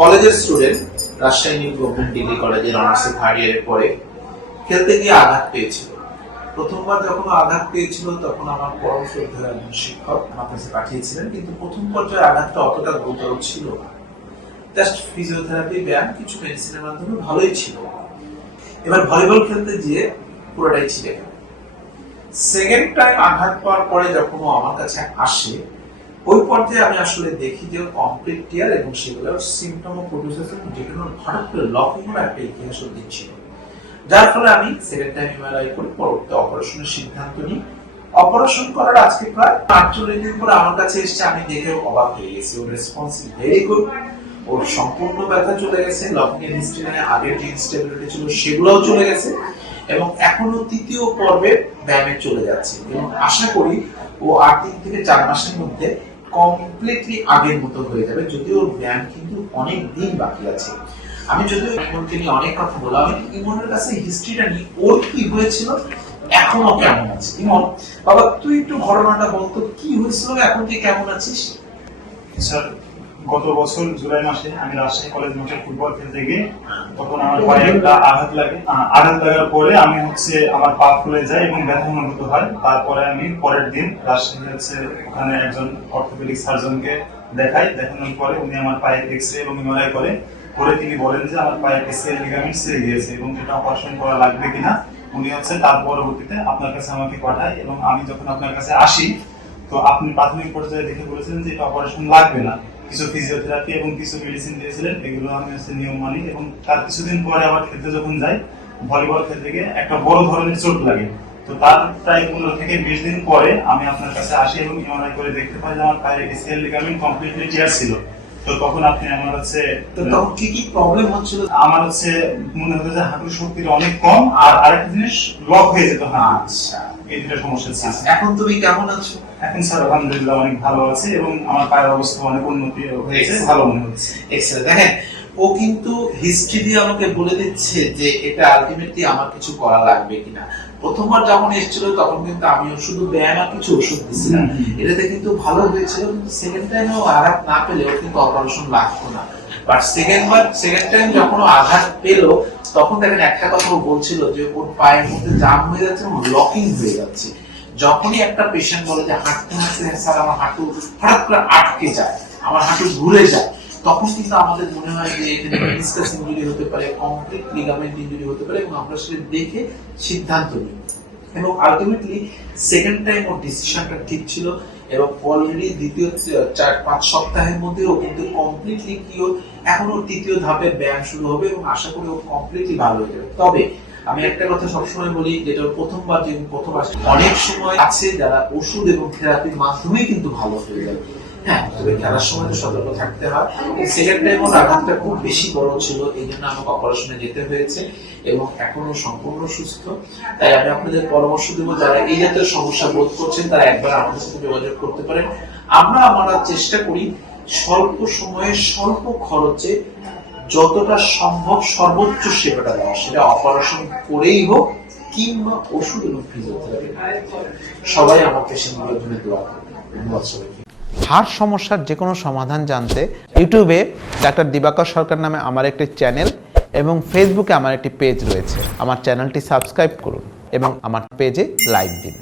কলেজের student Rajshahi new government degree কলেজের অনার্সে থার্ড ইয়ারে পড়ে খেলতে গিয়ে আঘাত পেয়েছিল। প্রথমবার যখন আঘাত পেয়েছিল, তখন আমার পরামর্শ অধ্যায়ের একজন শিক্ষক আমার কাছে পাঠিয়েছিলেন, কিন্তু প্রথম পর্যায়ে আঘাতটা অতটা গুরুতর ছিল না। জাস্ট ফিজিওথেরাপি ব্যায়াম, কিছু মেডিসিনের মাধ্যমে ভালোই ছিল। এবার ভলিবল খেলতে গিয়ে পুরোটাই ছিঁড়ে গেল। সেকেন্ড টাইম আঘাত পাওয়ার পরে যখন আমার কাছে আসে ওই পর্যায়ে আমি আসলে দেখি যে কমপ্লিট টিয়ার এবং সেগুলোর সিমটম যেগুলো হঠাৎ করে লকিং একটা ইতিহাস দিচ্ছিল যার ফলে আমি সেকেন্ড টাইম এমআরআই করে পরবর্তী অপারেশনের সিদ্ধান্ত নিই। অপারেশন করার আজকে প্রায় আটচল্লিশ দিন পরে আমার কাছে এসেছে, আমি দেখে অবাক হয়ে গেছি। ওর রেসপন্স ভেরি গুড ওর সম্পূর্ণ ব্যথা চলে গেছে লকিং এর হিস্ট্রি মানে আগের যে ইনস্টেবিলিটি ছিল সেগুলোও চলে গেছে এবং এখনও তৃতীয় পর্বে ব্যায়ামে চলে যাচ্ছে। এবং আশা করি ও আট দিন থেকে চার মাসের মধ্যে কমপ্লিটলি আগের মতো হয়ে যাবে যদিও ব্যায়াম কিন্তু অনেক দিন বাকি আছে। আমি যদিও ইমনকে নিয়ে অনেক কথা বললাম, আমি ইমনের কাছে হিস্ট্রিটা নিয়ে ওর কি হয়েছিল, এখনও কেমন আছে? ইমন, বাবা, তুই একটু ঘটনাটা বলতো কি হয়েছিল, এখন তুই কেমন আছিস? স্যার গত বছর জুলাই মাসে আমি রাজশাহী কলেজ মাঠে ফুটবল খেলতে গিয়ে তখন আমার পায়ে একটা আঘাত লাগে। আঘাত লাগার পরে আমি হচ্ছে আমার পা ফুলে যায় এবং ব্যথা অনুভূত হয়। তারপরে আমি পরের দিন রাজশাহী হচ্ছে ওখানে একজন অর্থোপেডিক সার্জনকে দেখাই। দেখানোর পরে উনি আমার পায়ে এক্স রে এবং এমআরআই করে। করে তিনি বলেন যে আমার পায়ে এসিএল লিগামেন্ট ছিঁড়ে গিয়েছে এবং এটা অপারেশন করা লাগবে কিনা। উনি হচ্ছে তার পরবর্তীতে আপনার কাছে আমাকে পাঠায় এবং আমি যখন আপনার কাছে আসি, তো আপনি প্রাথমিক পর্যায়ে দেখে বলেছেন যে এটা অপারেশন লাগবে না। কিছু ফিজিওথেরাপি এবং কিছু মেডিসিন দিয়েছিলেন, এগুলো আমি হচ্ছে নিয়ম মানি এবং তার কিছুদিন পরে আবার খেলতে যখন যাই ভলিবল খেলতে গিয়ে একটা বড় ধরনের চোট লাগে। তো তার প্রায় পনেরো থেকে বিশ দিন পরে আমি আপনার কাছে আসি এবং এমআরআই করে দেখতে পাই যে আমার পায়ের এসিএল লিগামেন্ট কমপ্লিটলি টিয়ার ছিল। তো তখন আপনি আমার হচ্ছে তো তখন কি কি প্রবলেম হচ্ছিল? আমার হচ্ছে মনে হতো যে হাঁটুর শক্তিটা অনেক কম আর আরেকটা জিনিস লক হয়ে যেত আচ্ছা। এই দুটো সমস্যা ছিল। এখন তুমি কেমন আছো? এখন স্যার আলহামদুলিল্লাহ অনেক ভালো আছে এবং আমার পায়ের অবস্থা অনেক উন্নতি হয়েছে ভালো মনে হচ্ছে। এক্সেলেন্ট দেখেন ও কিন্তু হিস্ট্রি দিয়ে আমাকে বলে দিচ্ছে যে এটা আলটিমেটলি আমার কিছু করা লাগবে কিনা। প্রথমবার যখন এসেছিল তখন কিন্তু আমিও শুধু ব্যায়াম আর কিছু ওষুধ হুম। এটাতে কিন্তু ভালো হয়েছিল কিন্তু সেকেন্ড টাইমে ও আঘাত না পেলে ওর কিন্তু অপারেশন লাগতো না। বাট সেকেন্ড বার সেকেন্ড টাইম যখন আঘাত পেল তখন দেখেন একটা কথা ও বলছিল যে ওর পায়ের মধ্যে জাম হয়ে যাচ্ছে এবং লকিং হয়ে যাচ্ছে। যখনই একটা পেশেন্ট বলে যে হাঁটতে হাঁটতে স্যার আমার হাঁটু হঠাৎ করে আটকে যায় আমার হাঁটু ঘুরে যায়। তখন কিন্তু আমাদের মনে হয় যে এখানে মেনিসকাস ইনজুরি হতে পারে কমপ্লিট লিগামেন্ট ইনজুরি হতে পারে এবং আমরা সেটা দেখে সিদ্ধান্ত নিই। এবং আলটিমেটলি সেকেন্ড টাইম ওর ডিসিশনটা ঠিক ছিল এবং অলরেডি দ্বিতীয় চার, পাঁচ সপ্তাহের মধ্যে ও কিন্তু কমপ্লিটলি কি ও এখন ওর তৃতীয় ধাপে ব্যায়াম শুরু হবে এবং আশা করি ও কমপ্লিটলি ভালো হয়ে যাবে। তবে আমি একটা কথা সবসময় বলি, যেটা প্রথমবার যে প্রথম আসে, অনেক সময় আছে যারা ওষুধ এবং থেরাপির মাধ্যমে কিন্তু ভালো হয়ে যাবে হ্যাঁ খেলার সময় তো সতর্ক থাকতে হয়। আঘাতটা খুব বেশি বড় ছিল, এই জন্য আমাকে অপারেশনে যেতে হয়েছে এবং এখনও সম্পূর্ণ সুস্থ। তাই আমি আপনাদের পরামর্শ দেবো, যারা এই জাতীয় সমস্যা বোধ করছেন, তারা একবার আমাদের সাথে যোগাযোগ করতে পারেন। আমরা আমরা চেষ্টা করি, স্বল্প সময়ে, স্বল্প খরচে যতটা সম্ভব সর্বোচ্চ সেবাটা দেওয়া। সেটা অপারেশন করেই হোক কিংবা ওষুধ এবং ফিজিওথেরাপি সবাই আমার পেশেন্টগুলোর জন্য দোয়া করবে ধন্যবাদ সবাইকে। হাড় সমস্যার যে কোনো সমাধান জানতে ইউটিউবে ডাক্তার দিবাকর সরকার নামে আমার একটি চ্যানেল এবং ফেসবুকে আমার একটি পেজ রয়েছে। আমার চ্যানেলটি সাবস্ক্রাইব করুন এবং আমার পেজে লাইক দিন।